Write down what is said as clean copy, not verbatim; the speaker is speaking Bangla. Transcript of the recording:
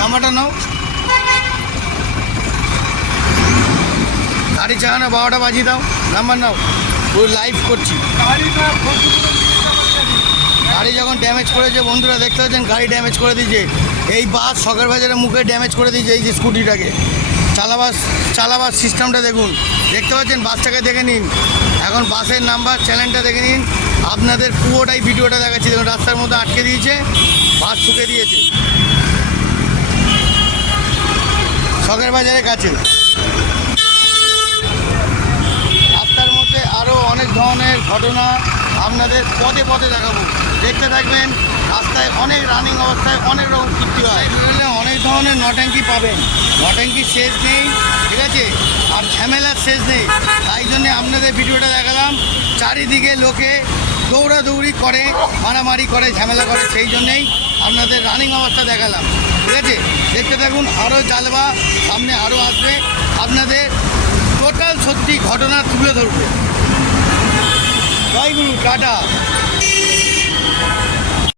নাম্বারটা নাও। গাড়ি চালানো 12টা বাজিয়ে দাও, নাম্বার নাও। ওই লাইভ করছি। গাড়ি যখন ড্যামেজ করেছে বন্ধুরা দেখতে পাচ্ছেন, গাড়ি ড্যামেজ করে দিয়েছে। এই বাস শখের বাজারের মুখে ড্যামেজ করে দিয়েছে। এই যে স্কুটিটাকে চালাবার সিস্টেমটা দেখুন, দেখতে পাচ্ছেন। বাসটাকে দেখে নিন, এখন বাসের নাম্বার চ্যানেলটা দেখে নিন। আপনাদের পুরোটাই ভিডিওটা দেখাচ্ছি। দেখুন রাস্তার মধ্যে আটকে দিয়েছে, বাস ঠুকে দিয়েছে শখের বাজারের কাছে। রাস্তার মধ্যে আরও অনেক ধরনের ঘটনা আপনাদের পদে পদে দেখাবো, দেখতে থাকবেন। রাস্তায় অনেক রানিং অবস্থায় অনেক রকম কীর্তি হয়, অনেক ধরনের নট্যাঙ্কি পাবেন। নট্যাঙ্কির শেষ নেই, ঠিক আছে, আর ঝামেলার শেষ নেই। তাই জন্যে আপনাদের ভিডিওটা দেখালাম। চারিদিকে লোকে দৌড়াদৌড়ি করে, মারামারি করে, ঝামেলা করে, সেই জন্যেই আপনাদের রানিং অবস্থা দেখালাম, ঠিক আছে। দেখতে থাকুন, আরও জালবা সামনে আরও আসবে, আপনাদের টোটাল সত্যি ঘটনা তুলে ধরবে। জয় গুরু, টাটা।